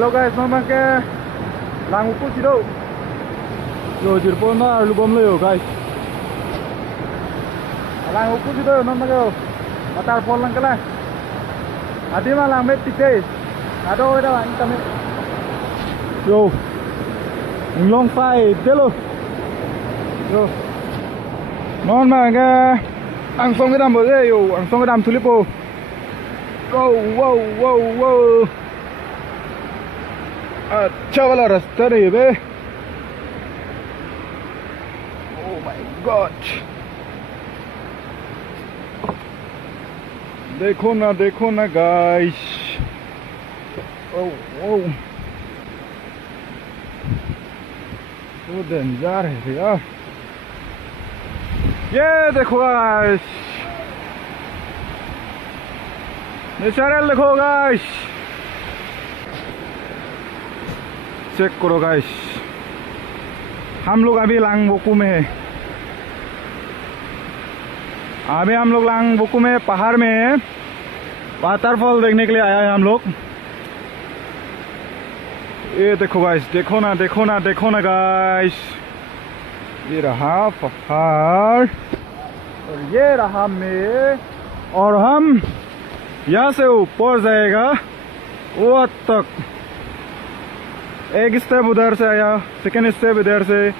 Hello guys, mama ke Langvoku sido. Yo jirpon na lubom lo yo guys. Langvoku sido non na yo. Waterfall lang kala. Adi ma lang met tikte. Ado ida lang kami. Yo. Long phai delo. Yo. Non ma ke ang song cái đam bờ đây yo, ang song cái đam tulipo. Wow wow wow wow. अच्छा वाला रास्ता नहीं है बे। Oh my God। देखो ना guys. Oh oh। तो danger है यार। ये देखो गाइस। नेचुरल देखो गाइस। चेक करो गाइस, हम लोग अभी लांगवोकू में है। अभी हम लोग लांगवोकू में पहाड़ में वाटरफॉल देखने के लिए आया है हम लोग। ये देखो गाइस, देखो ना गाइस, ये रहा पहाड़ और ये रहा मैं, और हम यहाँ से ऊपर जाएगा वो तक। एक स्टेप उधर से आया, सेकेंड स्टेप इधर से,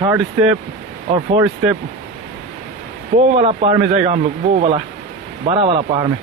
थर्ड स्टेप और फोर्थ स्टेप वो वाला पहाड़ में जाएगा हम लोग, वो वाला बड़ा वाला पहाड़ में।